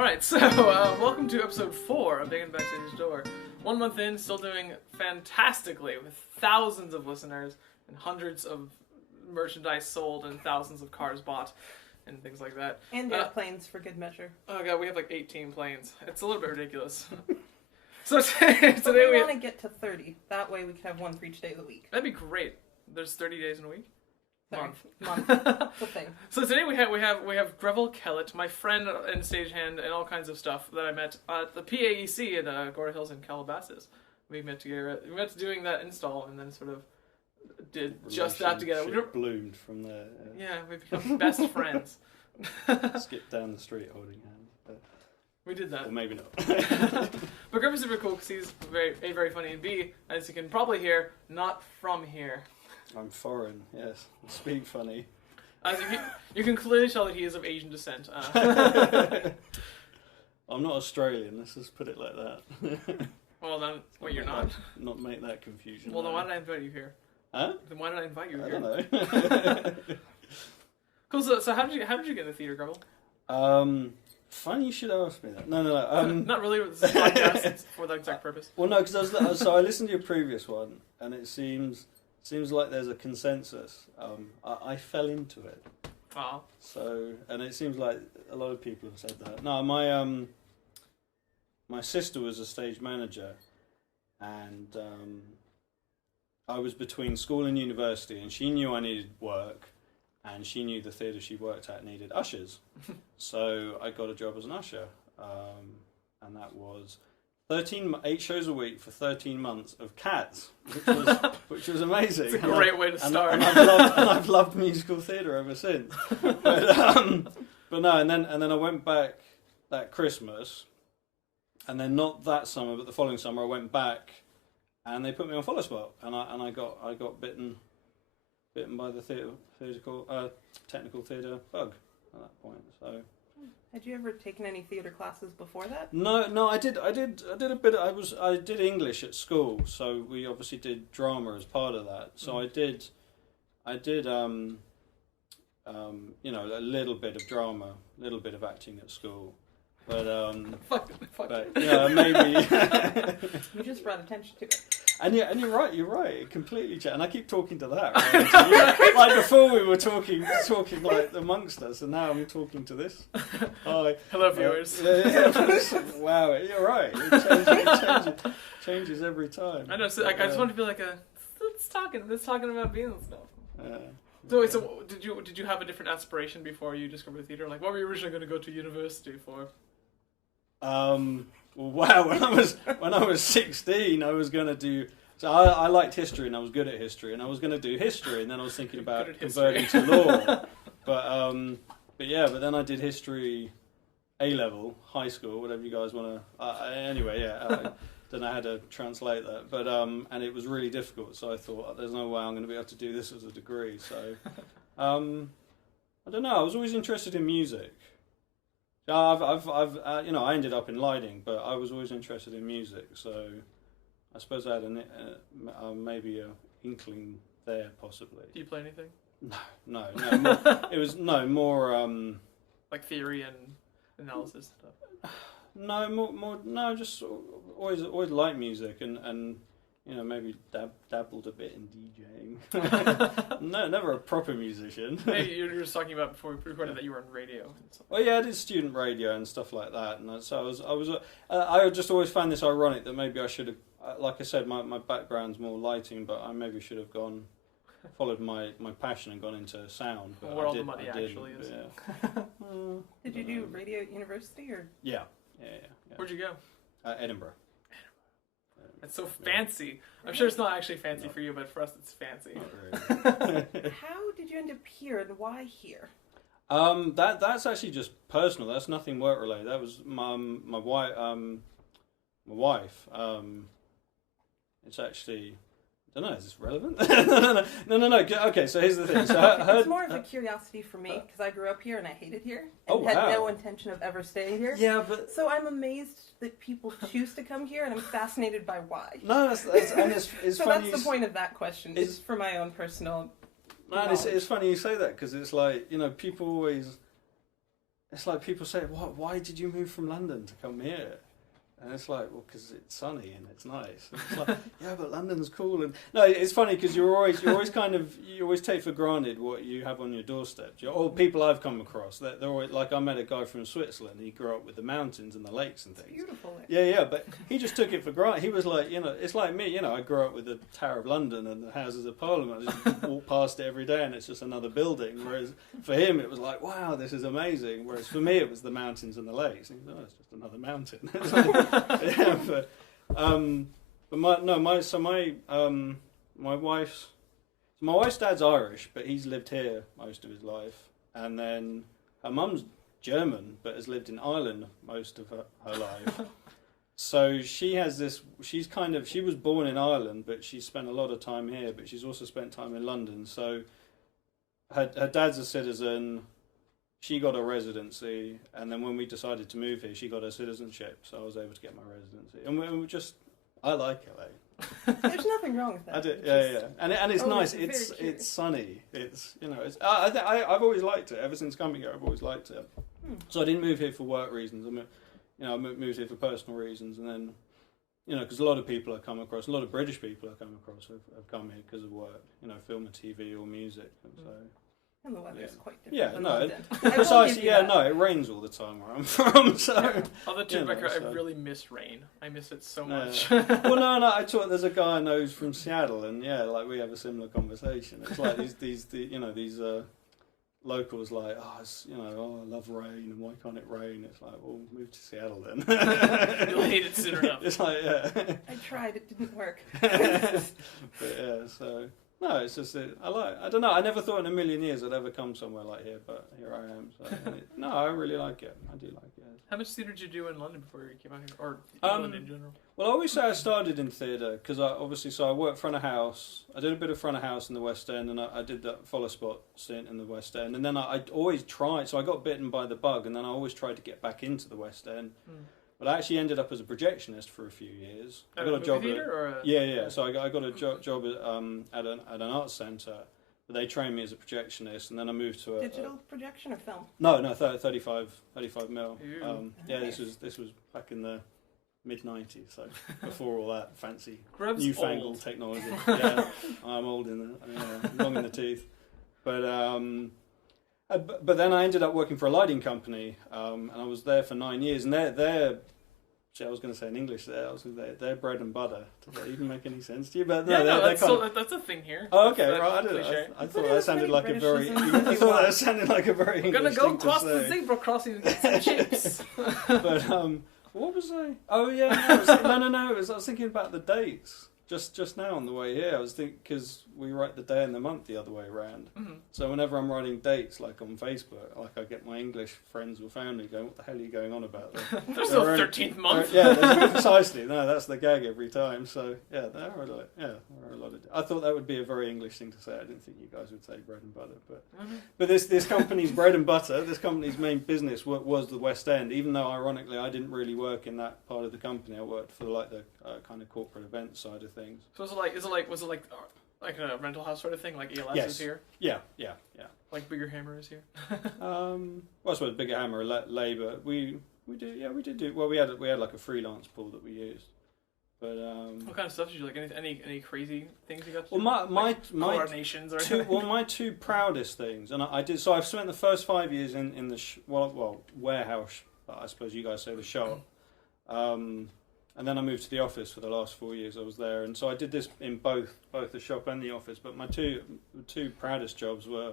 Alright, so welcome to episode 4 of Digging Backstage Door. 1 month in, still doing fantastically with thousands of listeners and hundreds of merchandise sold and thousands of cars bought and things like that. And airplanes for good measure. Oh god, we have like 18 planes. It's a little bit ridiculous. So today we want to get to 30. That way we could have one for each day of the week. That'd be great. There's 30 days in a week. Month. That's a thing. So today we have Greville Kellett, my friend and stagehand and all kinds of stuff that I met at the PAEC in Gorda Hills in Calabasas. We met together. We met doing that install and then sort of did just that together. We bloomed from there. Yeah, we become best friends. Skipped down the street holding hands. We did that. Or maybe not. But Greville's super cool because he's very funny, and B, as you can probably hear, not from here. I'm foreign, yes. I speak funny. You can clearly tell that he is of Asian descent. I'm not Australian, let's just put it like that. Well then, wait, you're not? Not make that confusion. Well then why did I invite you here? Huh? Then why did I invite you here? I don't know. Cool, so how did you get in the theatre, Greville? Funny you should ask me that. No. Not really, this is a podcast, it's for that exact purpose. Well no, because I listened to your previous one, and it seems like there's a consensus. I fell into it. Oh. So, and it seems like a lot of people have said that. No, my sister was a stage manager, and I was between school and university, and she knew I needed work, and she knew the theatre she worked at needed ushers. So I got a job as an usher, and that was 8 shows a week for 13 months of Cats, which was amazing. It's a great way to start. And I've loved musical theatre ever since. But no, and then I went back that Christmas, and then not that summer, but the following summer I went back, and they put me on follow spot, and I got bitten by the technical theatre bug at that point. So. Had you ever taken any theatre classes before that? No, I did a bit. I did English at school, so we obviously did drama as part of that. So I did, you know, a little bit of drama, a little bit of acting at school, but yeah, maybe. You just brought attention to it. And you're right. It completely changed. And I keep talking to that. Right? Like before, we were talking like amongst us, and now I'm talking to this. Hi, hello, viewers. Wow, you're right. It changes every time. I know. So, I just want to be like let's talking about being and stuff. So did you have a different aspiration before you discovered theatre? Like, what were you originally going to go to university for? Well, wow, when I was 16, I was going to do. So I liked history, and I was good at history, and I was going to do history, and then I was thinking about converting to law. But then I did history A-level, high school, whatever you guys want to. Anyway, yeah, don't know how to translate that, but and it was really difficult. So I thought, there's no way I'm going to be able to do this as a degree. So I don't know. I was always interested in music. I've you know, I ended up in lighting, but I was always interested in music, so I suppose I had maybe an inkling there, possibly. Do you play anything? No. It was more like theory and analysis stuff. No, just always liked music and you know, maybe dabbled a bit in DJing. No, never a proper musician. Hey, you were just talking about before we recorded that you were on radio. Well, yeah, I did student radio and stuff like that, and so I just always found this ironic that maybe I should have, like I said, my background's more lighting, but I maybe should have followed my passion and gone into sound. But where all the money actually is. Yeah. Did you do radio at university or? Yeah. Where'd you go? Edinburgh. It's so fancy. I'm sure it's not actually fancy for you, but for us it's fancy. Not really. How did you end up here, and why here? That's actually just personal. That's nothing work related. That was my wife. My wife. It's actually. I don't know, is this relevant? No. Okay, so here's the thing. So it's more of a curiosity for me, because I grew up here and I hated here, and had no intention of ever staying here. Yeah, but... So I'm amazed that people choose to come here, and I'm fascinated by why. No, it's so funny. That's the point of that question, is for my own personal knowledge. It's funny you say that, because it's like, you know, people always... it's like people say, why did you move from London to come here? And it's like, well, because it's sunny and it's nice. And it's like, yeah, but London's cool. And no, it's funny because you always take for granted what you have on your doorstep. Or people I've come across, they're always, like I met a guy from Switzerland. He grew up with the mountains and the lakes and things. It's beautiful. Yeah, but he just took it for granted. He was like, it's like me. I grew up with the Tower of London and the Houses of Parliament. I just walk past it every day and it's just another building. Whereas for him, it was like, wow, this is amazing. Whereas for me, it was the mountains and the lakes. And he was, oh, it's just another mountain. Yeah, but my wife's dad's Irish, but he's lived here most of his life, and then her mum's German, but has lived in Ireland most of her life. So she has this. She was born in Ireland, but she spent a lot of time here. But she's also spent time in London. So her dad's a citizen. She got a residency, and then when we decided to move here, she got her citizenship, so I was able to get my residency. And we just, I like LA. There's nothing wrong with that. I do, yeah, and it's nice. It's sunny. It's I've always liked it ever since coming here. I've always liked it. So I didn't move here for work reasons. I moved here for personal reasons, and then because a lot of people I come across, a lot of British people I come across have come here because of work. Film and TV or music, and so. And the weather's quite different. Yeah, than no, London. precisely. Yeah, no, it rains all the time where I'm from. So, although I really miss rain. I miss it so much. Well, no. I thought there's a guy I know from Seattle, and like we have a similar conversation. It's like these locals like, I love rain, and why can't it rain? It's like, well, move to Seattle then. You'll hate it soon enough. It's like, yeah. I tried, it didn't work. But yeah, so. No, it's just I don't know. I never thought in a million years I'd ever come somewhere like here, but here I am. So no, I really like it. I do like it. How much theatre did you do in London before you came out here, or England in general? Well, I always say I started in theatre because I worked front of house. I did a bit of front of house in the West End, and I did that follow spot stint in the West End, and then I always tried. So I got bitten by the bug, and then I always tried to get back into the West End. But I actually ended up as a projectionist for a few years. I got a job yeah. So I got a job at an arts centre. But they trained me as a projectionist, and then I moved to a digital projection or film. No, 35 mil. Nice. This was back in the mid-90s, so before all that fancy Grev's newfangled old. technology. Yeah, I'm old long in the tooth. But then I ended up working for a lighting company, and I was there for 9 years. And I was going to say in English there, they're bread and butter. Does that even make any sense to you? But that's a thing here. Oh, okay, right. I thought that sounded like a very. I thought that sounded like a very. We're English gonna go thing across to the say. zebra crossing and get some chips. But what was I? Oh yeah, no. I was thinking about the dates. Just now on the way here, I was thinking, because we write the day and the month the other way around. Mm-hmm. So whenever I'm writing dates, like on Facebook, like I get my English friends or family going, "What the hell are you going on about?" There's no 13th month. Yeah, precisely. No, that's the gag every time. So yeah, there are a lot of. I thought that would be a very English thing to say. I didn't think you guys would say bread and butter, but this company's bread and butter. This company's main business was the West End. Even though ironically, I didn't really work in that part of the company. I worked for the kind of corporate event side of things. So was it like a rental house sort of thing, like ELS is here? Yeah. Like Bigger Hammer is here. Well, I suppose Bigger Hammer, Labour. We did do. Well, we had like a freelance pool that we used. But what kind of stuff did you like? Any crazy things you got to do? Well, my coronations or my two proudest things, and I did. So I've spent the first 5 years in the warehouse. I suppose you guys say the shop. And then I moved to the office for the last 4 years. I was there, and so I did this in both the shop and the office. But my two proudest jobs were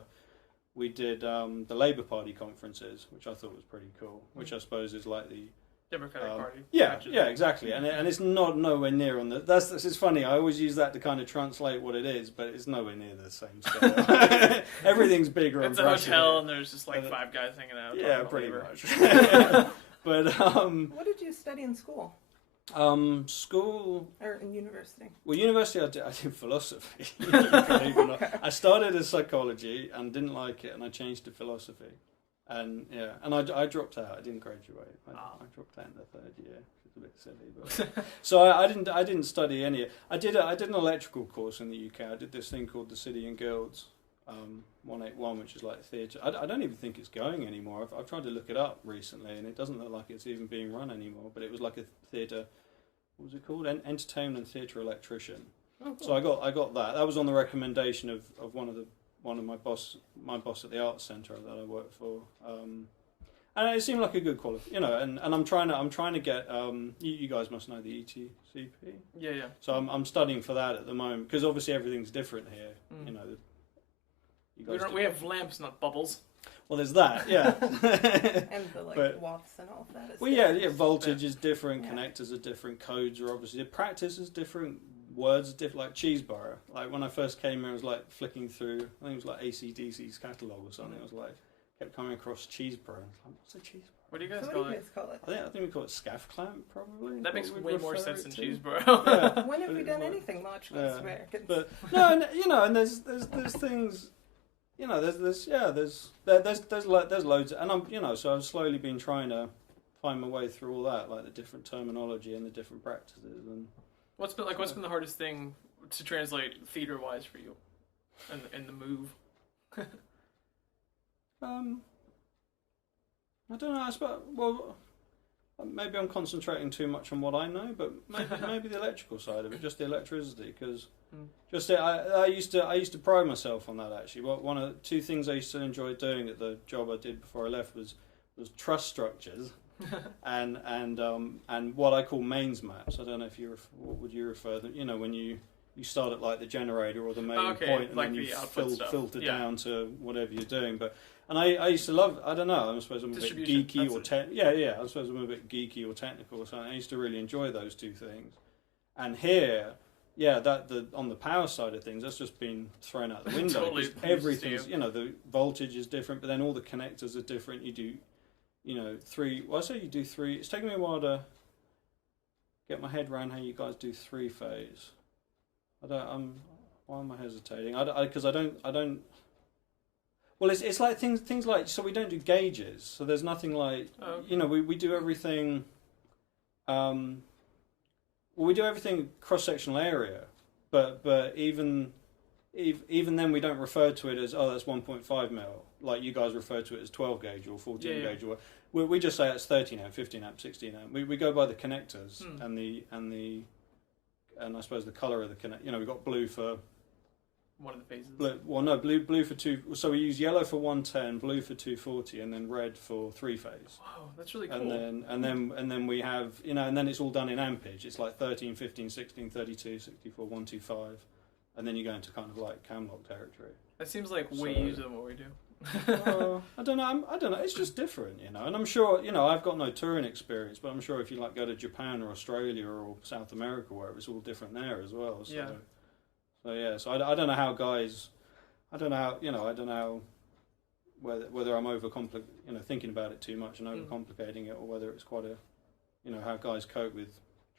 we did the Labour Party conferences, which I thought was pretty cool. Which I suppose is like the Democratic Party. Yeah, exactly. And it's nowhere near on the. It's funny. I always use that to kind of translate what it is, but it's nowhere near the same scale. Everything's bigger. It's a hotel, and there's just like 5 guys hanging out. Yeah, pretty much. But what did you study in school? School or in university? Well, university I did philosophy. I started as psychology and didn't like it, and I changed to philosophy. And I dropped out. I didn't graduate. I dropped out in the 3rd year. It's a bit silly, but so I didn't study any. I did an electrical course in the UK. I did this thing called the City and Guilds, 181, which is like theatre. I don't even think it's going anymore. I've tried to look it up recently, and it doesn't look like it's even being run anymore. But it was like a theatre. What was it called? Entertainment and theatre electrician. Oh, cool. So I got that. That was on the recommendation of one of my boss at the arts centre that I work for. And it seemed like a good quality, and I'm trying to get. You guys must know the ETCP. Yeah. So I'm studying for that at the moment because obviously everything's different here. We have lamps, not bubbles. Well, there's that, yeah. And the watts and all of that. Well, yeah. Voltage is different. Yeah. Connectors are different. Codes are obviously practice is different. Words are different. Like Cheeseborough. Like when I first came here, I was like flicking through. I think it was like AC/DC's catalogue or something. I was like. Kept coming across Cheeseborough. What's a Cheeseborough? What do you guys so call it? I think we call it scaff clamp, probably. That makes way more sense than Cheeseborough. Yeah. When have we done anything much as Americans? But no, and there's things, there's loads, and so I've slowly been trying to find my way through all that, like the different terminology and the different practices. And what's been the hardest thing to translate theater wise for you, in the move? I don't know. I suppose, maybe I'm concentrating too much on what I know, but maybe the electrical side of it, just the electricity, because I used to pride myself on that actually. One of the two things I used to enjoy doing at the job I did before I left was truss structures, and what I call mains maps. I don't know if what would you refer them? When you start at like the generator or the main point, and like then you filter yeah. down to whatever you're doing. And I used to love. I don't know. I suppose I'm a bit geeky or I suppose I'm a bit geeky or technical or something. I used to really enjoy those two things. And here, on the power side of things, that's just been thrown out the window. Totally. Everything's the voltage is different, but then all the connectors are different. You do, three. Well, I say you do three. It's taken me a while to get my head around how you guys do three phase. Why am I hesitating? Because I don't. Well, it's like things like, so we don't do gauges. So there's nothing like, we do everything. We do everything cross-sectional area, but even then we don't refer to it as that's 1.5 mil. Like you guys refer to it as 12 gauge or 14 gauge, or we just say it's 13 amp, 15 amp, 16 amp. We go by the connectors and I suppose the colour of the connect. We've got blue for one of the phases. Blue for two. So we use yellow for 110, blue for 240, and then red for three phase. Wow, that's really cool. And then we have and then it's all done in ampage. It's like 13, 15, 16, 32, 64, 125, and then you go into kind of like camlock territory. That seems like way easier than what we do. I don't know. It's just different, And I'm sure, I've got no touring experience, but I'm sure if you go to Japan or Australia or South America, where it's all different there as well. So, So I don't know how guys. I don't know how whether I'm thinking about it too much and overcomplicating it, or whether it's quite a, how guys cope with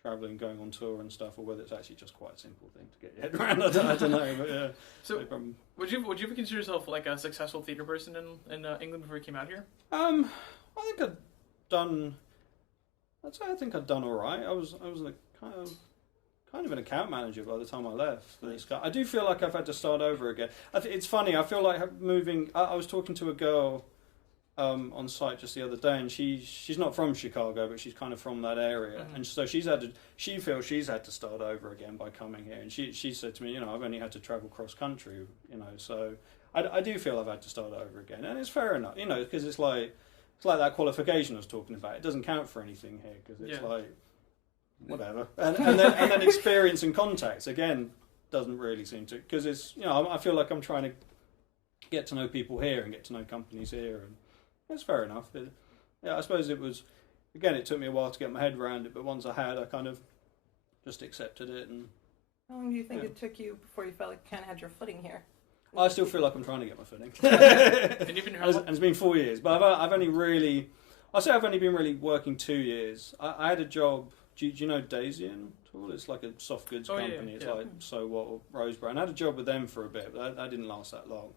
travelling, going on tour and stuff, or whether it's actually just quite a simple thing to get your head around. I don't know, but yeah. So, would you ever consider yourself like a successful theatre person in England before you came out here? I think I'd done. I think I'd done all right. I was kind of an account manager by the time I left. I do feel like I've had to start over again. It's funny. I feel like moving. I was talking to a girl on site just the other day, and she's not from Chicago, but she's kind of from that area, and so she feels she's had to start over again by coming here, and she said to me, I've only had to travel cross country, so I do feel I've had to start over again, and it's fair enough, because it's like that qualification I was talking about. It doesn't count for anything here because it's like whatever, and then experience and contacts again doesn't really seem to, because it's I feel like I'm trying to get to know people here and get to know companies here, and it's fair enough. I suppose it was, again, it took me a while to get my head around it, but once I had, I kind of just accepted it. And how long do you think it took you before you felt like you kind of had your footing here? I still feel like I'm trying to get my footing. And it's been 4 years, but I've only been really working 2 years. I had a job. Do you know Daisian at all? It's like a soft goods company. It's like So What or Rosebrown. I had a job with them for a bit, but that didn't last that long.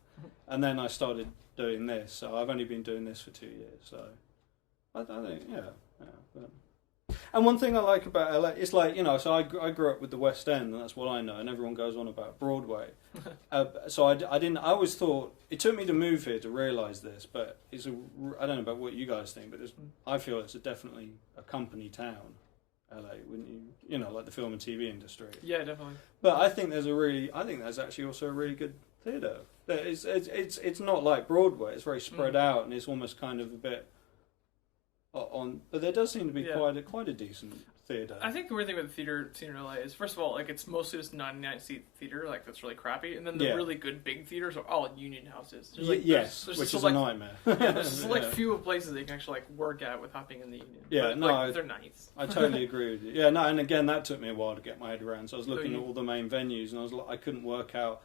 And then I started doing this, so I've only been doing this for 2 years. So I think, And one thing I like about LA, it's like, you know, so I grew up with the West End, and that's what I know, and everyone goes on about Broadway. So I always thought, it took me to move here to realise this, but I don't know about what you guys think, but I feel it's definitely a company town, LA, wouldn't you know, like the film and TV industry. Yeah, definitely. But I think there's actually also a really good theatre. It's not like Broadway, it's very spread out, and it's almost kind of a bit but there does seem to be quite a decent theatre. I think the weird thing with the theatre scene in LA is, first of all, like, it's mostly just 99-seat theatre, like, that's really crappy, and then the really good big theatres are all union houses. There's, like, yes, which is a nightmare. There's like few places that you can actually like work at without being in the union. Yeah, but, no, like, they're nice. I totally agree with you. Yeah, no, and again, that took me a while to get my head around. So I was looking at all the main venues, and I couldn't work out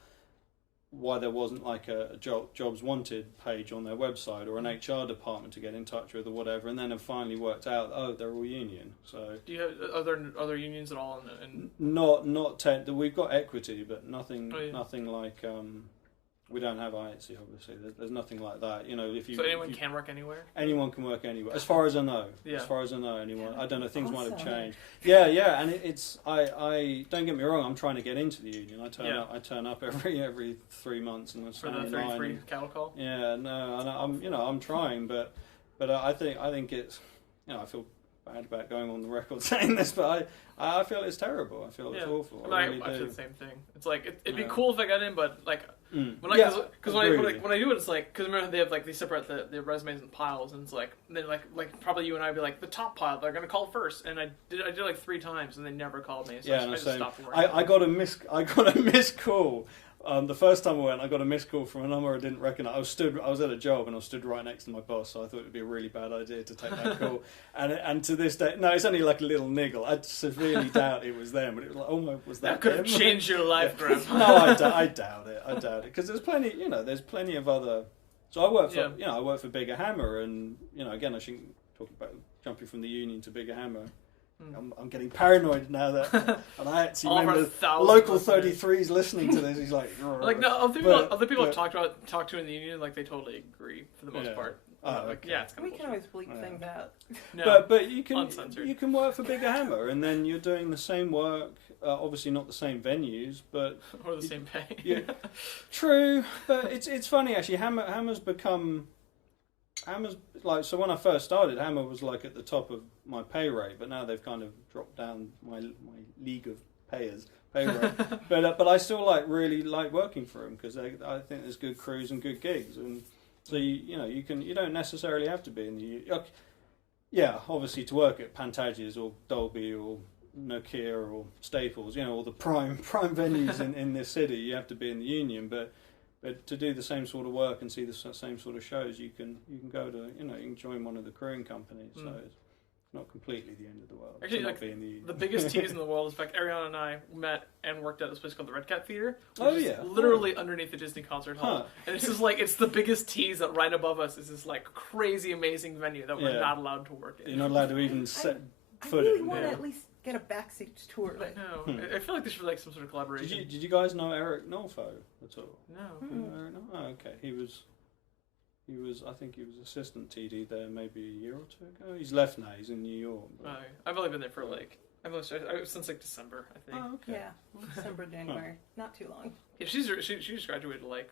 why there wasn't like a jobs wanted page on their website or an HR department to get in touch with or whatever, and then I finally worked out, they're all union. So do you have other unions at all? We've got equity, but nothing like we don't have IATSE, obviously. There's nothing like that. You know, so anyone can work anywhere. Anyone can work anywhere, as far as I know. Yeah. As far as I know, anyone. I don't know. Things might have changed. Yeah, and it's. I don't get me wrong. I'm trying to get into the union. I turn up every 3 months and for the 33 cattle call. Yeah, no, and I'm trying, but I think it's. You know, I feel bad about going on the record saying this, but I feel it's terrible. I feel it's awful. I feel the same thing. It's like it'd be cool if I got in, but like. When I do it, it's like, because remember they have like they separate the resumes in piles, and it's like then like probably you and I would be like the top pile they're gonna call first, and I did like 3 times and they never called me, so I just stopped working. I got a missed call. The first time I went, I got a missed call from a number I didn't recognise. I was at a job and I was stood right next to my boss, so I thought it would be a really bad idea to take that call. And to this day, no, it's only like a little niggle. I severely doubt it was them, but it was like, oh my, was that could have changed your life, Grandpa. No, I doubt it, because there's plenty of other. So I work for Bigger Hammer, and again, I shouldn't talk about jumping from the union to Bigger Hammer. I'm getting paranoid now that, and I actually remember local 33s listening to this. He's like, no, other people I've talked to in the union, like they totally agree for the most part. Okay. Yeah, it's we can always bleep things out. No, but you can work for Bigger Hammer, and then you're doing the same work. Obviously not the same venues, but or the same pay. Yeah, true, but it's funny actually. Hammer's like, so when I first started, Hammer was like at the top of my pay rate, but now they've kind of dropped down my league of pay rate. But I still really like working for them, because I think there's good crews and good gigs, and so you don't necessarily have to be in the obviously to work at Pantages or Dolby or Nokia or Staples, all the prime venues in this city, you have to be in the union, but to do the same sort of work and see the same sort of shows, you can go to you can join one of the crewing companies. So it's not completely the end of the world. Actually, the biggest tease in the world is, in fact, Ariana and I met and worked at this place called the Red Cat Theater, which is literally underneath the Disney Concert Hall, and it's just like it's the biggest tease that right above us is this like crazy amazing venue that we're not allowed to work in. You're not allowed to even set foot in. I really want to at least get a backstage tour. I know. I feel like there should be like some sort of collaboration. Did you guys know Eric Nolfo at all? No. Oh, okay. He was. I think he was assistant TD there maybe a year or 2 ago. He's left now. He's in New York. I've only been there for since like December, I think. Oh, okay. Yeah, December, January, not too long. Yeah, she just graduated like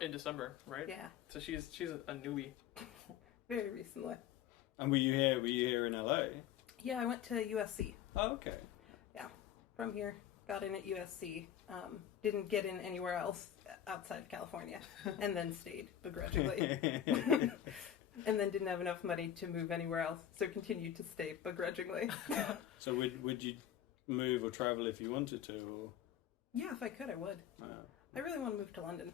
in December, right? Yeah. So she's a newbie. Very recently. And were you here in LA? Yeah, I went to USC. Oh, okay. Yeah, from here, got in at USC. Didn't get in anywhere else outside of California, and then stayed begrudgingly. And then didn't have enough money to move anywhere else, so continued to stay begrudgingly. So would you move or travel if you wanted to? Or? Yeah, if I could, I would. I really want to move to London.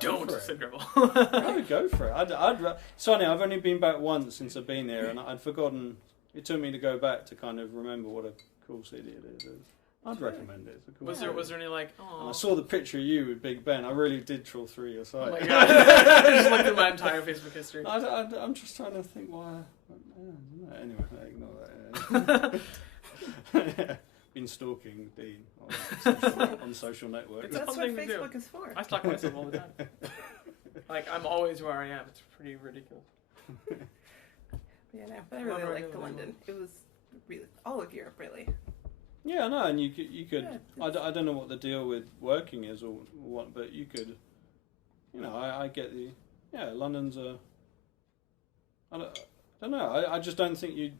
Don't said Greville. No, go for it. Sonny, I've only been back once since I've been here, and I'd forgotten. It took me to go back to kind of remember what a cool city it is. I'd recommend it. It's a cool was there any like? Oh. I saw the picture of you with Big Ben. I really did trawl through your site. Oh my god! I just looked at my entire Facebook history. I'm just trying to think why. Anyway, ignore that. Been stalking Dean on social networks. That's what Facebook is for. I stalk myself all the time. Like, I'm always where I am. It's pretty ridiculous. Yeah, no, but I really liked London. It was really all of Europe, really. Yeah, no, and you could. Yeah, I don't know what the deal with working is or what, but you could. You know, I get the. Yeah, London's a. I don't know. I just don't think you.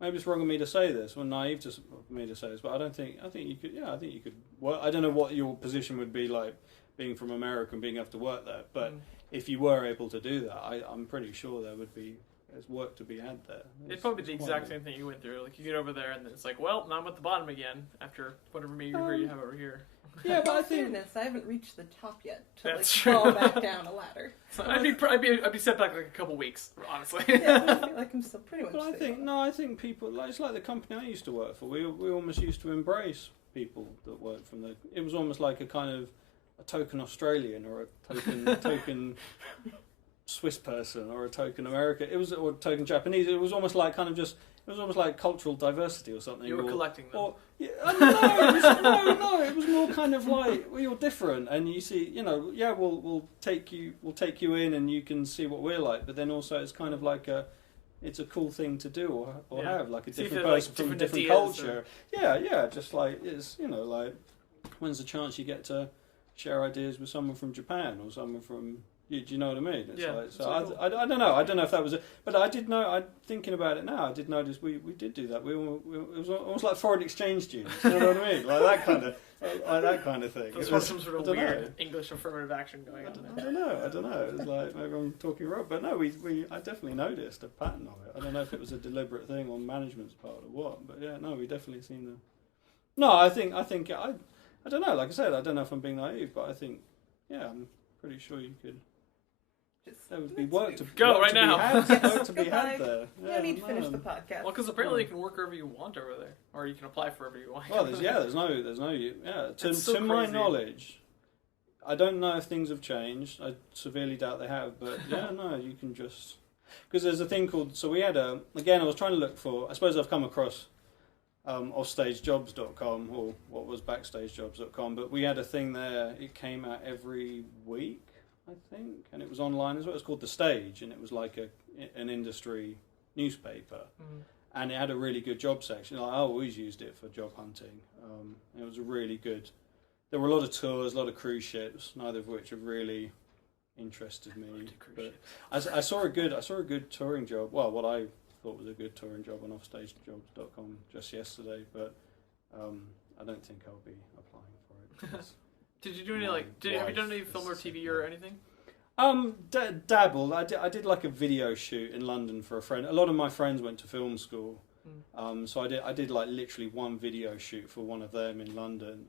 Maybe it's wrong of me to say this, or naive for me to say this, but I think you could. Yeah, I think you could work. I don't know what your position would be like, being from America and being able to work there, but if you were able to do that, I'm pretty sure there's work to be had there. It'd probably be the exact same thing you went through. Like, you get over there and then it's like, well, now I'm at the bottom again after whatever meteor you have over here. Yeah, but I think fairness, I haven't reached the top yet to That's fall back down a ladder. So I'd be set back like a couple weeks, honestly. Yeah, I feel like I'm still pretty much. But I think people. It's like the company I used to work for. We almost used to embrace people that worked from the. It was almost like a kind of a token Australian or a token Swiss person or a token American. It was or a token Japanese. It was almost like kind of just. It was almost like cultural diversity or something. You were collecting them. Or, yeah, no, it was more kind of like, well, you're different, and you see, yeah, we'll take you in, and you can see what we're like. But then also, it's kind of like it's a cool thing to do or have like a different person from a different culture. Yeah, just like it's like when's the chance you get to share ideas with someone from Japan or someone from. Do you know what I mean? It's like, so cool. I don't know. I don't know if that was it, but I did know. Thinking about it now, I did notice we did do that. It was almost like foreign exchange students. You know what I mean? Like that kind of thing. There was some sort of weird English affirmative action going on there. I don't know. It was like maybe I'm talking wrong, but no, I definitely noticed a pattern of it. I don't know if it was a deliberate thing on management's part or what, but yeah, no, we definitely seen the. No, I think I don't know. Like I said, I don't know if I'm being naive, but I think I'm pretty sure you could. There would be work to go right now. Work to be had there. Yeah, I need to finish the podcast. Well, because apparently you can work wherever you want over there, or you can apply for wherever you want. Well, there's no. To my knowledge, I don't know if things have changed. I severely doubt they have, but you can just because there's a thing called. So we had I was trying to look for. I suppose I've come across offstagejobs.com or what was backstagejobs.com, but we had a thing there. It came out every week. I think, and it was online as well. It was called The Stage, and it was like an industry newspaper, and it had a really good job section. I always used it for job hunting. It was a really good. There were a lot of tours, a lot of cruise ships, neither of which have really interested me. But I saw a good touring job. Well, what I thought was a good touring job on offstagejobs.com just yesterday, but I don't think I'll be applying for it. Did you do any have you done any film or TV or anything? Dabbled. I did like a video shoot in London for a friend. A lot of my friends went to film school, so I did like literally one video shoot for one of them in London,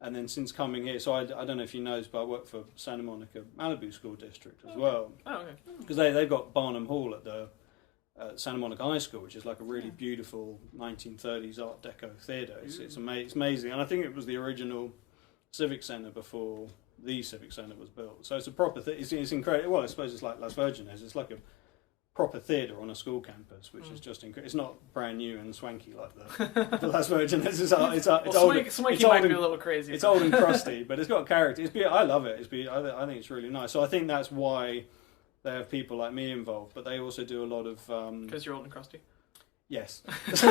and then since coming here, so I don't know if you know this, but I work for Santa Monica Malibu School District as well. Oh, okay. Because they've got Barnum Hall at the Santa Monica High School, which is like a really beautiful 1930s Art Deco theatre. It's amazing, and I think it was the original Civic Centre before the Civic Centre was built. So it's a proper it's incredible. Well, I suppose it's like Las Virgenes. It's like a proper theatre on a school campus, which is just incredible. It's not brand new and swanky like the Las Virgenes. It's old. Swanky might be a little crazy. It's old and crusty, but it's got character. I love it. I think it's really nice. So I think that's why they have people like me involved. But they also do a lot of because you're old and crusty. Yes. You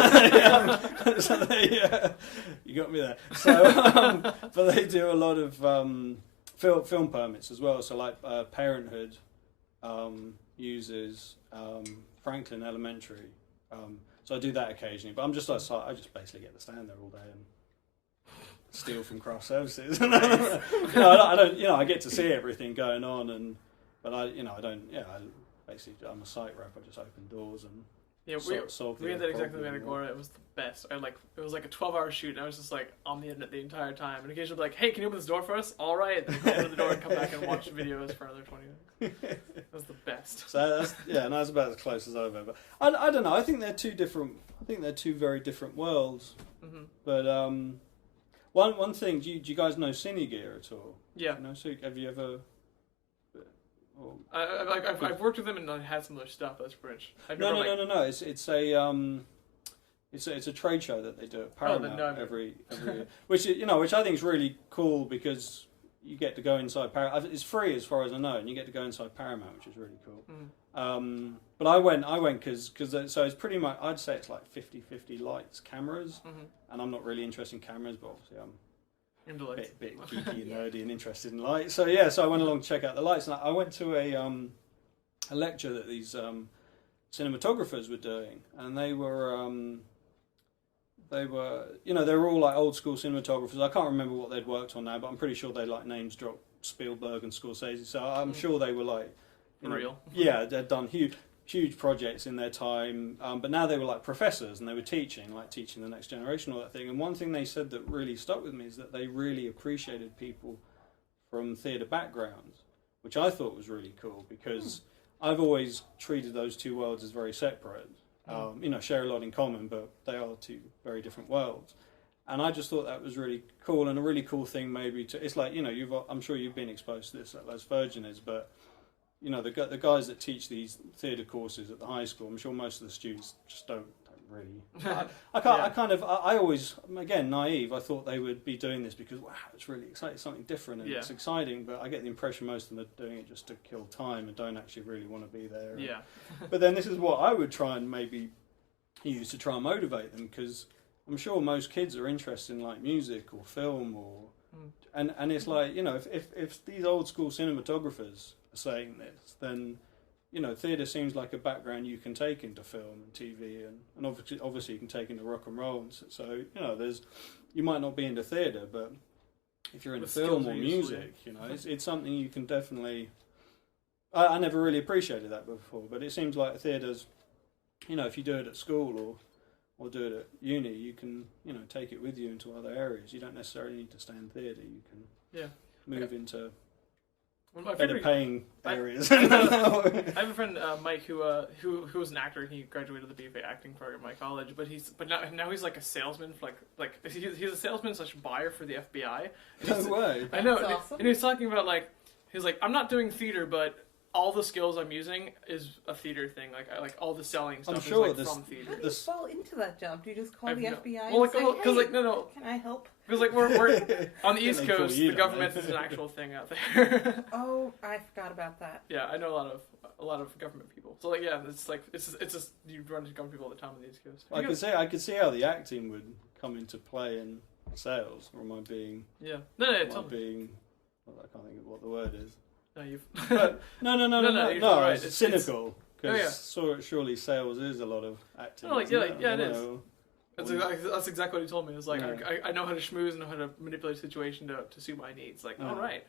got me there. So, but they do a lot of film permits as well. So, like Parenthood uses Franklin Elementary. So I do that occasionally. But I just basically get to stand there all day and steal from craft services. I don't. I get to see everything going on, but I don't. Basically, I'm a site rep. I just open doors and. Yeah, we had that exactly the way to go. It was the best. It was like a 12-hour shoot, and I was just like on the internet the entire time. And occasionally, like, "Hey, can you open this door for us?" All right, then go to the door and come back and watch videos for another 20 minutes. It was the best. So that's about as close as I've ever. I don't know. I think they're two different. I think they're two very different worlds. Mm-hmm. But one thing. Do you guys know Cine Gear at all? Yeah. So have you ever? I've worked with them and I had some of their stuff. That's British. No. It's a trade show that they do at Paramount every year, which I think is really cool because you get to go inside Paramount. It's free as far as I know, and you get to go inside Paramount, which is really cool. But I went because so it's pretty much, I'd say it's like 50-50 lights, cameras, and I'm not really interested in cameras, but obviously I'm a bit geeky and nerdy and interested in lights. So so I went along to check out the lights, and I went to a lecture that these cinematographers were doing, and they were all like old school cinematographers. I can't remember what they'd worked on now, but I'm pretty sure they like names dropped Spielberg and Scorsese. So I'm sure they were like real. Yeah, they'd done huge projects in their time, but now they were like professors and they were teaching the next generation, all that thing. And one thing they said that really stuck with me is that they really appreciated people from theatre backgrounds, which I thought was really cool because I've always treated those two worlds as very separate. Share a lot in common, but they are two very different worlds. And I just thought that was really cool, and a really cool thing maybe to. It's like I'm sure you've been exposed to this at Les Virgines, but the guys that teach these theatre courses at the high school, I'm sure most of the students just don't really. I always, again, naive. I thought they would be doing this because wow, it's really exciting, it's something different and it's exciting. But I get the impression most of them are doing it just to kill time and don't actually really want to be there. Yeah. But then this is what I would try and maybe use to try and motivate them, because I'm sure most kids are interested in like music or film and it's like if these old school cinematographers are saying this, then theatre seems like a background you can take into film and TV, and obviously you can take into rock and roll. And so you might not be into theatre, but if you're into film or music, it's something you can definitely. I never really appreciated that before, but it seems like theatre's, if you do it at school or do it at uni, you can take it with you into other areas. You don't necessarily need to stay in theatre. You can move into better paying areas. I have a friend, Mike, who was an actor, and he graduated the BFA acting program at my college. But now he's like a salesman for like he's a salesman / buyer for the FBI. No way. I know. That's awesome. And he was talking about he's like, I'm not doing theater, but all the skills I'm using is a theater thing. Like all the selling stuff is from theater. How do you fall into that job? Do you just call the FBI well, and say, hey, no. Can I help? Because we're on the East Coast, the government is an actual thing out there. Oh, I forgot about that. Yeah, I know a lot of government people. So it's just you run into government people all the time on the East Coast. I could see how the acting would come into play in sales, or am I being? Yeah. No, being. Well, I can't think of what the word is. No, you've. But, no. Right. It's cynical because surely sales is a lot of acting. No, it is. That's exactly what he told me. It was like, I know how to schmooze and know how to manipulate a situation to suit my needs. Like, all right.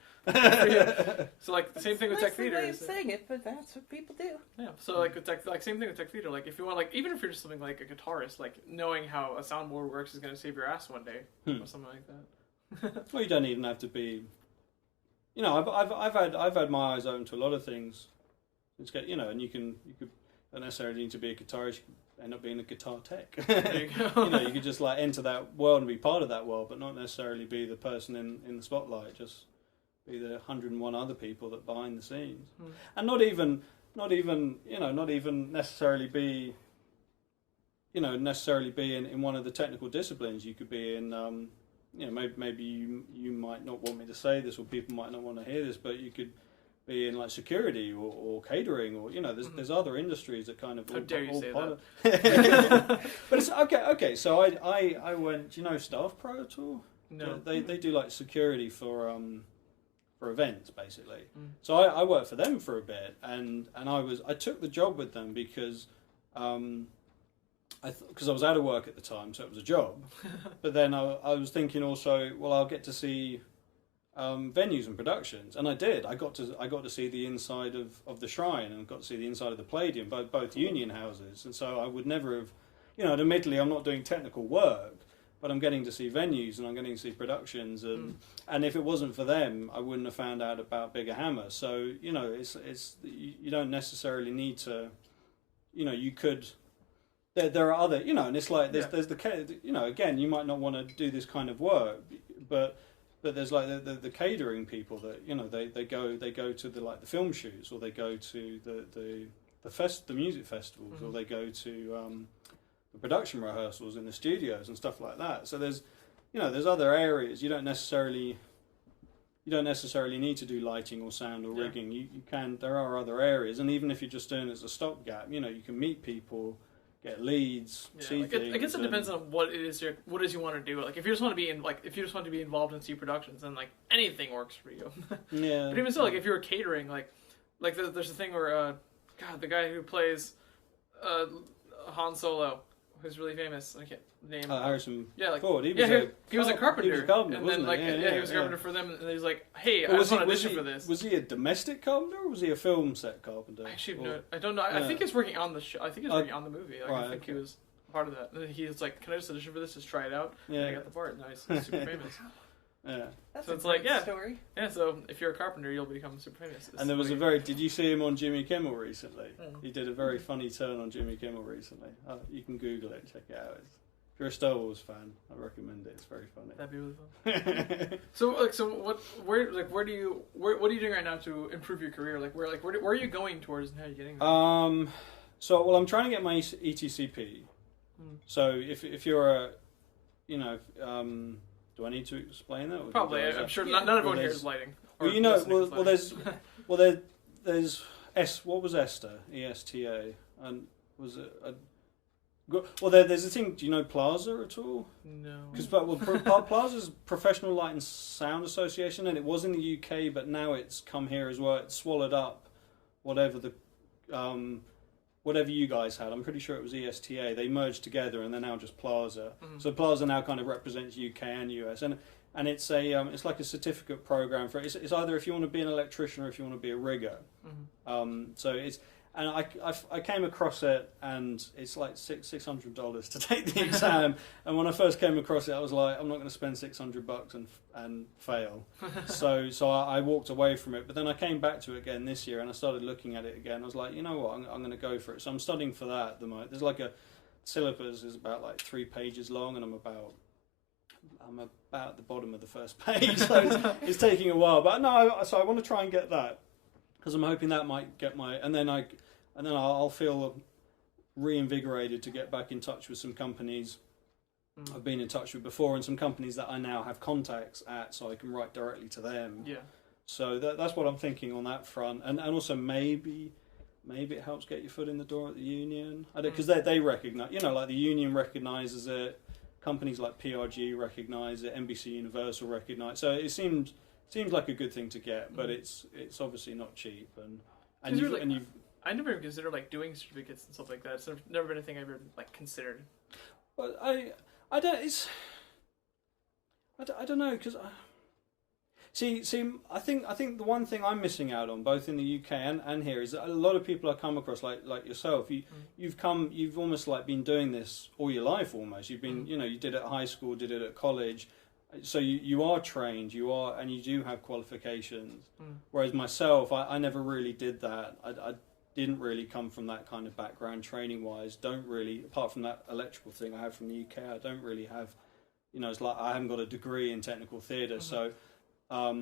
So the same thing with tech theater. Way of saying it, but that's what people do. Yeah. So with tech, same thing with tech theater. Like if you want, even if you're just something like a guitarist, knowing how a soundboard works is going to save your ass one day or something like that. Well, you don't even have to be. I've had my eyes open to a lot of things. It's and you don't necessarily need to be a guitarist. You can end up being a guitar tech. There you go. You could just enter that world and be part of that world, but not necessarily be the person in the spotlight. Just be the 101 other people that behind the scenes, and not even necessarily be. Necessarily be in one of the technical disciplines. You could be in. Maybe you might not want me to say this, or people might not want to hear this, but you could be in security or catering, or there's other industries that kind of. How dare you say that? But it's okay. So I went. Do you know Staff Pro at all? No. They do security for events basically. So I worked for them for a bit, and I took the job with them because. Because I was out of work at the time, so it was a job. But then I was thinking also, well, I'll get to see venues and productions, and I did. I got to see the inside of the Shrine, and got to see the inside of the Palladium, both union houses. And so I would never have, and admittedly I'm not doing technical work, but I'm getting to see venues and I'm getting to see productions, and if it wasn't for them, I wouldn't have found out about Bigger Hammer. So it's you don't necessarily need to, you could. There are other, and it's like there's the again, you might not want to do this kind of work, but there's the catering people that they go to the film shoots, or they go to the music festivals, or they go to the production rehearsals in the studios and stuff like that. So there's other areas you don't necessarily you don't necessarily need to do lighting or sound or Yeah. rigging. You can. There are other areas, and even if you're just doing it as a stopgap, you know, you can meet people, get leads, see like things. I guess it depends on what it is you want to do. Like if you just want to be involved in C productions, then like anything works for you. Yeah. But even still, like if you're catering, like there's a thing where God, the guy who plays Han Solo, who's really famous, I can't name. Harrison Yeah, like Ford. He was a carpenter. He was a carpenter, and wasn't then he? he was a carpenter for them, and he's like, "Hey, I was want he, an audition for this." Was he a domestic carpenter or was he a film set carpenter? Actually, I don't know. I think he's working on the show. I think he's working on the movie. Like, I think he was part of that. And then he was like, "Can I just audition for this? Just try it out." Yeah. And I got the part. Nice, super famous. Yeah. That's So a it's like, great story. Yeah. So if you're a carpenter, you'll become super famous. And there was did you see him on Jimmy Kimmel recently? Mm. He did a very funny turn on Jimmy Kimmel recently. You can Google it, check it out. If you're a Star Wars fan, I recommend it. It's very funny. That'd be really fun. So what are you doing right now to improve your career? Where are you going towards, and how are you getting there? So I'm trying to get my ETCP. Mm. So if you're a, you know, do I need to explain that? Or Probably. I'm sure none everyone here is lighting. Well, you know, there's what was ESTA? ESTA, and was it there's a thing. Do you know Plaza at all? No. Because Plaza's Professional Light and Sound Association, and it was in the UK, but now it's come here as well. It's swallowed up whatever you guys had. I'm pretty sure it was ESTA. They merged together, and they're now just Plaza. Mm-hmm. So Plaza now kind of represents UK and US, and it's it's like a certificate program for it's either if you want to be an electrician or if you want to be a rigger. Mm-hmm. So it's. And I came across it, and it's like $600 to take the exam. And when I first came across it, I was like, I'm not going to spend $600 and fail. so I walked away from it. But then I came back to it again this year, and I started looking at it again. I was like, you know what, I'm going to go for it. So I'm studying for that at the moment. There's like a syllabus is about like 3 pages long, and I'm about the bottom of the first page. So it's taking a while. But no, so I want to try and get that, because I'm hoping that might get and then I'll feel reinvigorated to get back in touch with some companies I've been in touch with before, and some companies that I now have contacts at, so I can write directly to them. Yeah. So that's what I'm thinking on that front, and also maybe it helps get your foot in the door at the union. Because they recognise, you know, like the union recognises it, companies like PRG recognise it, NBC Universal recognise. So it seems like a good thing to get, but it's obviously not cheap, and you've I never even considered like doing certificates and stuff like that. It's never been a thing I've ever like considered. Well, I don't know, because see I think the one thing I'm missing out on, both in the UK and here, is that a lot of people I come across like yourself. You've almost like been doing this all your life almost. You've been you know, you did it at high school, did it at college. So you are trained, and you do have qualifications. Whereas myself, I never really did that. I didn't really come from that kind of background training wise. Don't really, apart from that electrical thing I have from the UK, I don't really have, you know, it's like I haven't got a degree in technical theatre. So I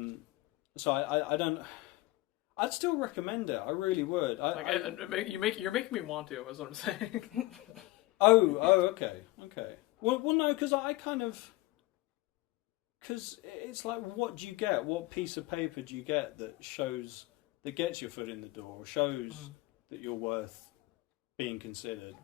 don't. I'd still recommend it. I really would. You're making me want to. Is what I'm saying. Oh, okay. Well, no, because because it's like, what do you get? What piece of paper do you get that gets your foot in the door, or shows that you're worth being considered?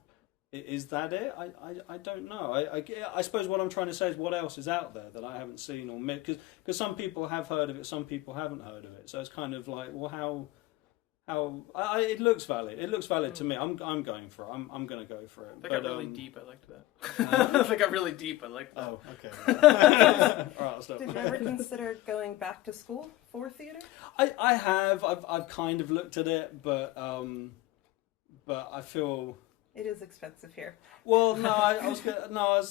Is that it? I don't know. I suppose what I'm trying to say is, what else is out there that I haven't seen or met? Because some people have heard of it, some people haven't heard of it. So it's kind of like, well, how it looks valid. It looks valid to me. I'm going for it. I'm going to go for it. That got really deep. I liked that. That got really deep. I liked that. Oh, okay. All right, I'll stop. Did you ever consider going back to school for theatre? I have. I've kind of looked at it, but I feel it is expensive here. Well, no, I was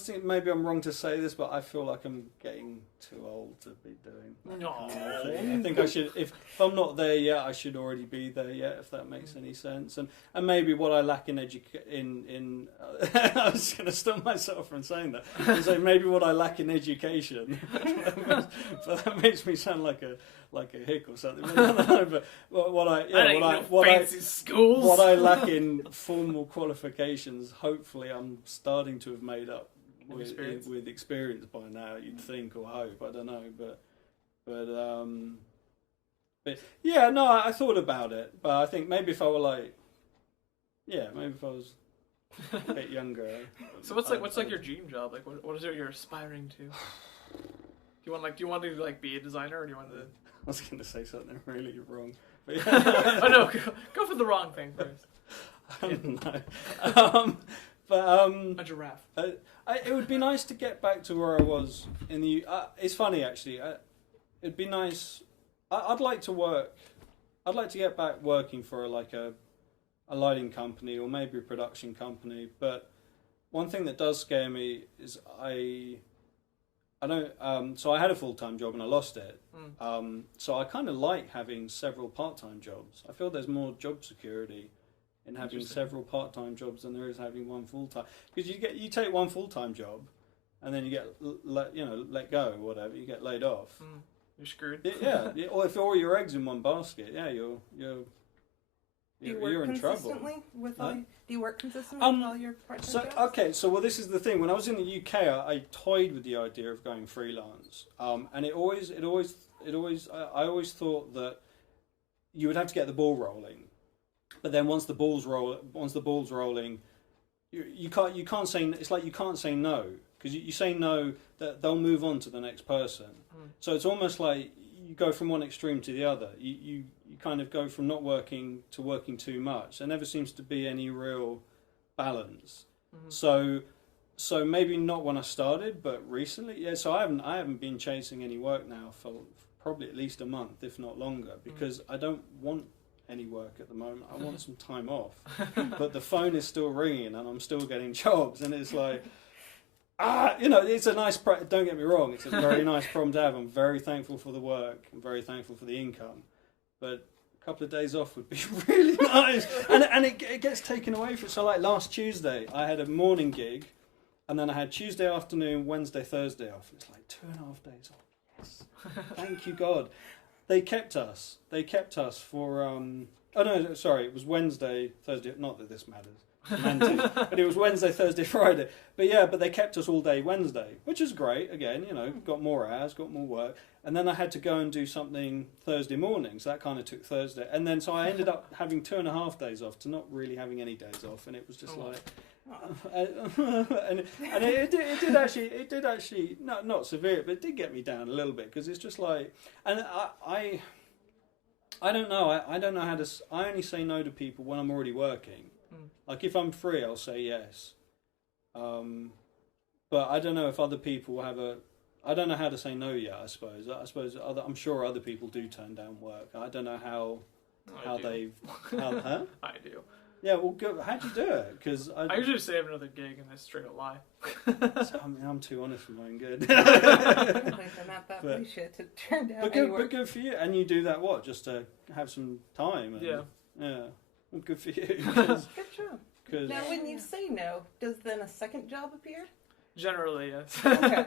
thinking maybe I'm wrong to say this, but I feel like I'm getting too old to be doing. No, I think I should. If I'm not there yet, I should already be there yet. If that makes any sense, and maybe what I lack in I was going to stop myself from saying that. And so maybe what I lack in education, but that makes me sound like a hick or something. But I don't know, but what I lack in formal qualifications, hopefully I'm starting to have made up with experience by now. You'd think or hope. I don't know, but But yeah, no, I thought about it, but I think maybe if I were like, maybe if I was a bit younger. So what's your dream job? Like, what is it you're aspiring to? Do you want to like be a designer, or do you want to? I was going to say something really wrong. But yeah. Oh no, go for the wrong thing first. I don't know. A giraffe. It would be nice to get back to where I was in the. It's funny actually. It'd be nice. I'd like to work. I'd like to get back working for a lighting company or maybe a production company. But one thing that does scare me is I don't. So I had a full-time job and I lost it. So I kind of like having several part-time jobs. I feel there's more job security in having several part-time jobs than there is having one full-time. Because you take one full-time job, and then you get let go or whatever. You get laid off. You're screwed. Yeah. Or if all your eggs in one basket, you're in trouble. Do you work consistently with all your part-time jobs? So this is the thing. When I was in the UK, I toyed with the idea of going freelance, and I always thought that you would have to get the ball rolling, but then once the ball's rolling, you can't say, it's like you can't say no, because you say no, that they'll move on to the next person. So it's almost like you go from one extreme to the other. You kind of go from not working to working too much. There never seems to be any real balance. So maybe not when I started, but recently, So I haven't been chasing any work now for probably at least a month, if not longer, because I don't want any work at the moment. I want some time off, but the phone is still ringing and I'm still getting jobs, and it's like. It's a nice. Don't get me wrong; it's a very nice problem to have. I'm very thankful for the work. I'm very thankful for the income, but a couple of days off would be really nice. And it gets taken away from. So like last Tuesday, I had a morning gig, and then I had Tuesday afternoon, Wednesday, Thursday off. It's like 2.5 days off. Yes, thank you God. They kept us. For. Oh no, sorry. It was Wednesday, Thursday. Not that this matters. But it was Wednesday, Thursday, Friday. But they kept us all day Wednesday, which is great. Again, got more hours, got more work, and then I had to go and do something Thursday morning. So that kind of took Thursday, and then so I ended up having 2.5 days off to not really having any days off, and it was just and it did actually not severe, but it did get me down a little bit because it's just like, and I don't know. I don't know how to. I only say no to people when I'm already working. Like if I'm free, I'll say yes. But I don't know if other people have I don't know how to say no yet. I suppose I'm sure other people do turn down work. I don't know how they've. Huh? I do. Yeah, well, how'd you do it? Because I usually say I have another gig and I straight up lie. I'm too honest for mine. Good. I don't think I'm not that bullshit to turn down. But good for you. And you do that just to have some time? And, yeah. Well, good for you. Good job. Now, when you say no, does then a second job appear? Generally, yes. Okay.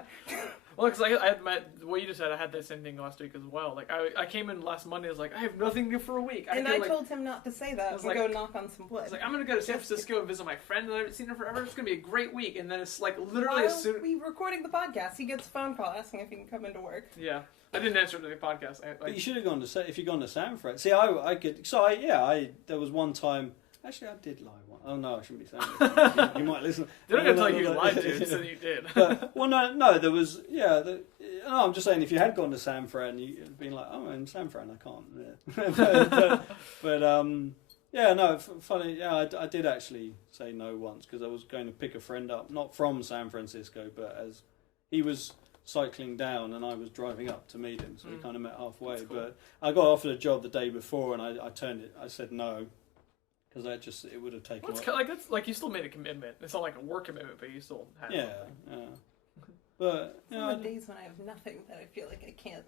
Well, because I had what you just said, I had that same thing last week as well. Like, I came in last Monday, I was like, I have nothing to do for a week. I told him not to say that. I go knock on some wood. I was like, I'm going to go to San Francisco and visit my friend that I haven't seen her forever. It's going to be a great week. And then it's like literally as soon... we recording the podcast, he gets a phone call asking if he can come into work. Yeah. I didn't answer to the podcast. But you should have gone to... If you'd gone to San Fran... See, I could... So, there was one time... Actually, I did lie once. Oh, no, I shouldn't be saying that. You might listen. They're not going to tell you lied to, so you did. No, there was... I'm just saying, if you had gone to San Fran, you'd have been like, oh, in San Fran, I can't. Funny. Yeah, I did actually say no once, because I was going to pick a friend up, not from San Francisco, but as he was cycling down and I was driving up to meet him, so we kind of met halfway. Cool. But I got offered a job the day before, and I said no. Because it would have taken. Well, that's like you still made a commitment. It's not like a work commitment, but you still had. Yeah. But on the days when I have nothing, that I feel like I can't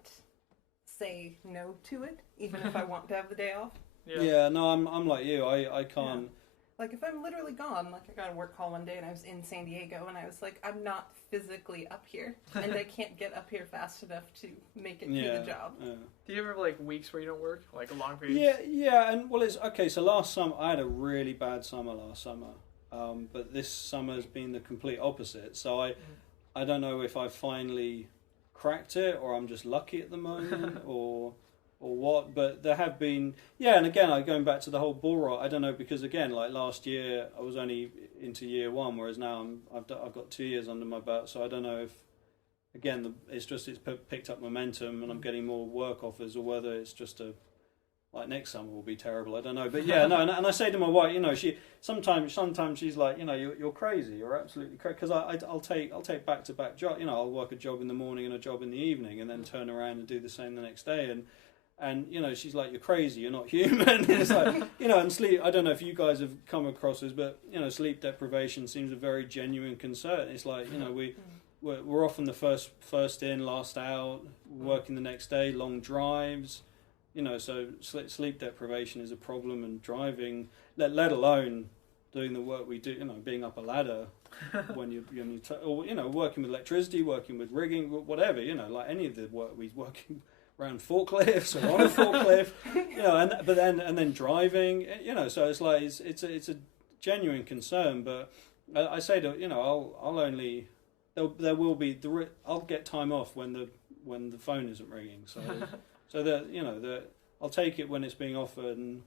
say no to it, even if I want to have the day off. Yeah. No, I'm like you. I can't. Yeah. Like if I'm literally gone, like I got a work call one day and I was in San Diego and I was like, I'm not physically up here and I can't get up here fast enough to make it to the job. Yeah. Do you ever have like weeks where you don't work, like a long period? Yeah, and well, it's okay. So last summer, I had a really bad summer last summer, but this summer has been the complete opposite. So I don't know if I finally cracked it, or I'm just lucky at the moment, or what. But there have been, yeah. And again, going back to the whole bull rot. I don't know, because again, like last year, I was only into year one, whereas now I've got 2 years under my belt. So I don't know if, again, it's picked up momentum, and I'm getting more work offers, or whether it's just like next summer will be terrible. I don't know, but yeah, no. And I say to my wife, she sometimes she's like, you're crazy, you're absolutely crazy, because I'll take back-to-back job. I'll work a job in the morning and a job in the evening, and then turn around and do the same the next day, and she's like, you're crazy, you're not human. It's like, and sleep. I don't know if you guys have come across this, but sleep deprivation seems a very genuine concern. It's like, we're often the first in, last out, working the next day, long drives. So sleep deprivation is a problem, and driving, let alone doing the work we do, being up a ladder when or working with electricity, working with rigging, whatever, like any of the work we're working around forklifts or on a forklift, and then driving, so it's like it's a genuine concern. But I say to I'll only there will be I'll get time off when the phone isn't ringing, so that I'll take it when it's being offered, and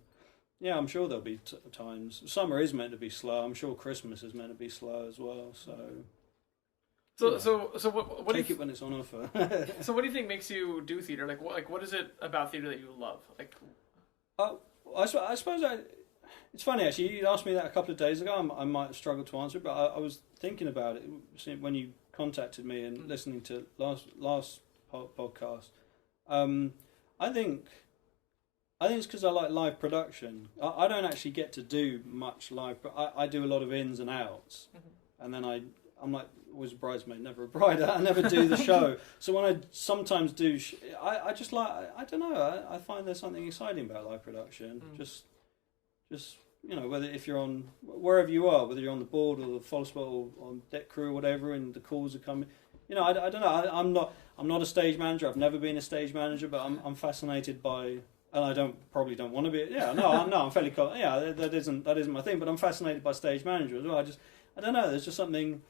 yeah, I'm sure there'll be times. Summer is meant to be slow. I'm sure Christmas is meant to be slow as well. So what take it when it's on offer. So what do you think makes you do theater? Like what is it about theater that you love? Like, I suppose it's funny actually. You asked me that a couple of days ago. I might have struggled to answer it, but I was thinking about it when you contacted me and listening to last podcast. I think it's because I like live production. I don't actually get to do much live, but I do a lot of ins and outs, and then I'm like always a bridesmaid, never a bride. I never do the show. So when I sometimes do, I just like, I don't know. I find there's something exciting about live production. Just whether if you're on wherever you are, whether you're on the board or the follow spot or on deck crew or whatever, and the calls are coming. I don't know. I'm not a stage manager. I've never been a stage manager, but I'm fascinated by. And I probably don't want to be. Yeah, no, I'm fairly. Yeah, that isn't my thing. But I'm fascinated by stage manager as well. I don't know. There's just something.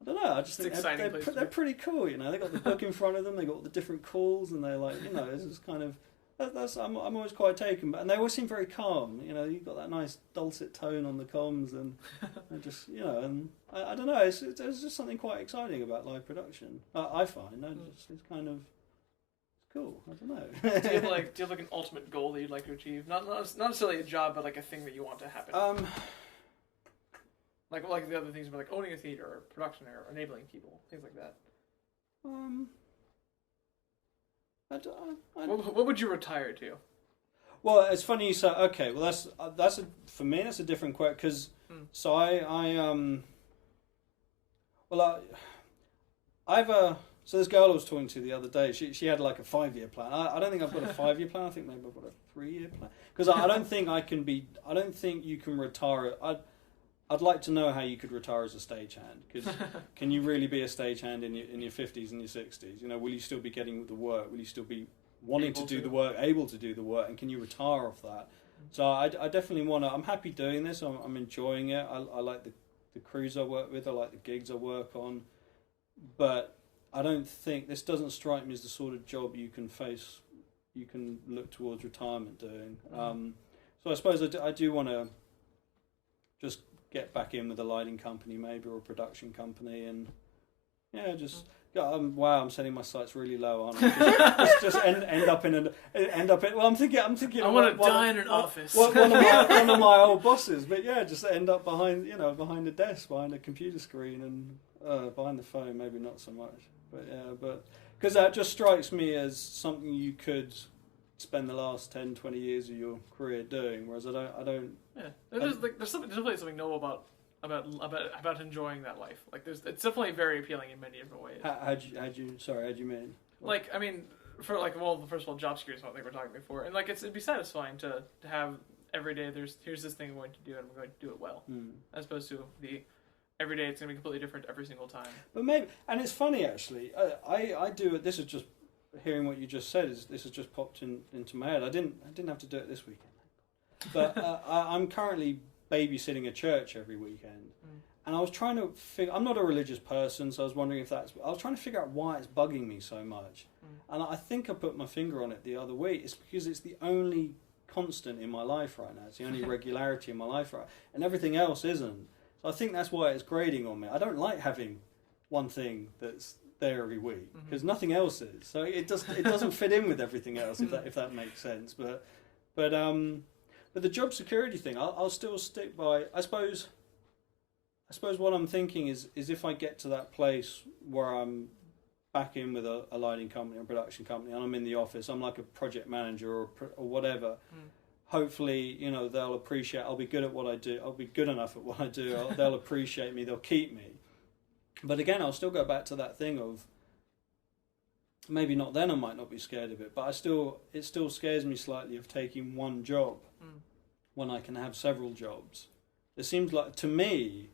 I don't know. I just think they're pretty cool. They got the book in front of them. They got all the different calls, and they're like, it's just kind of. I'm always quite taken, and they always seem very calm. You've got that nice dulcet tone on the comms, and just and I don't know. There's just something quite exciting about live production. I find it's kind of. Cool. I don't know. do you have like an ultimate goal that you'd like to achieve? Not necessarily a job, but like a thing that you want to happen. Like the other things, but like owning a theater or production or enabling people, things like that. What would you retire to? Well, it's funny you say. Okay, well for me that's a different question, because so So this girl I was talking to the other day, she had like a 5-year plan. I don't think I've got a 5-year plan. I think maybe I've got a 3-year plan, because I don't think I don't think you can retire. I'd like to know how you could retire as a stagehand, because can you really be a stagehand in your 50s and your 60s? Will you still be getting the work? Will you still be wanting to do the work, able to do the work, and can you retire off that? So I definitely want to. I'm happy doing this. I'm enjoying it. I like the crews I work with. I like the gigs I work on, but I don't think this doesn't strike me as the sort of job you can look towards retirement doing. So I suppose I do want to just get back in with a lighting company maybe, or a production company, and wow, I'm setting my sights really low, aren't I? Just end up in. Well, I'm thinking. I want to die in an office. One of my old bosses, but yeah, just end up behind a desk, behind a computer screen, and behind the phone. Maybe not so much, but because that just strikes me as something you could spend the last 10, 20 years of your career doing, whereas I don't. Yeah, there's definitely something noble about enjoying that life. Like it's definitely very appealing in many different ways. How'd you mean? Like, I mean, for like, well, first of all, job security is one thing we're talking before, and like it'd be satisfying to have every day. Here's this thing I'm going to do, and I'm going to do it well, as opposed to the every day it's going to be completely different every single time. But maybe, and it's funny actually. I do it. This is just hearing what you just said. This has just popped into my head. I didn't have to do it this weekend, but I'm currently babysitting a church every weekend, And I was trying to figure. I'm not a religious person, so I was wondering if that's. I was trying to figure out why it's bugging me so much. And I think I put my finger on it the other week. It's because it's the only constant in my life right now. It's the only regularity in my life right, and everything else isn't. So I think that's why it's grating on me. I don't like having one thing that's there every week because nothing else is. So it doesn't fit in with everything else if that makes sense. But the job security thing, I'll still stick by. I suppose what I'm thinking is if I get to that place where I'm back in with a lighting company or production company and I'm in the office, I'm like a project manager or whatever. Hopefully, they'll appreciate. I'll be good at what I do. I'll be good enough at what I do. They'll appreciate me. They'll keep me. But again, I'll still go back to that thing of maybe not then I might not be scared of it, but it still scares me slightly of taking one job when I can have several jobs. It seems like, to me,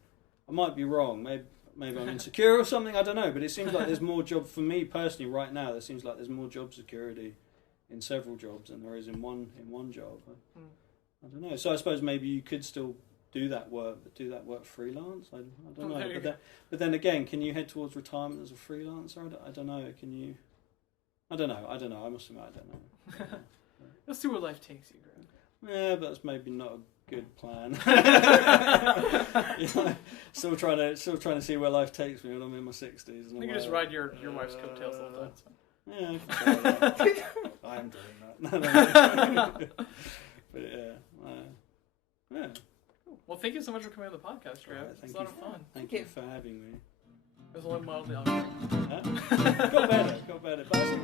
I might be wrong, maybe I'm insecure or something, I don't know, but it seems like there's more job for me personally right now. There seems like there's more job security in several jobs than there is in one job. I don't know. So I suppose maybe you could still do that work freelance. I don't know. But then again, can you head towards retirement as a freelancer? I don't know. Can you? I don't know. I must admit, I don't know. Let's see where life takes you, Greg. Yeah, but that's maybe not a good plan. Still trying to see where life takes me when I'm in my 60s. You can just ride your wife's coattails all the time. So. Yeah, I can try that. I am doing that. No. But yeah. Well, thank you so much for coming on the podcast, Greg. It was a lot of fun. Thank you for having me. It was only mildly awkward. Got better. But I think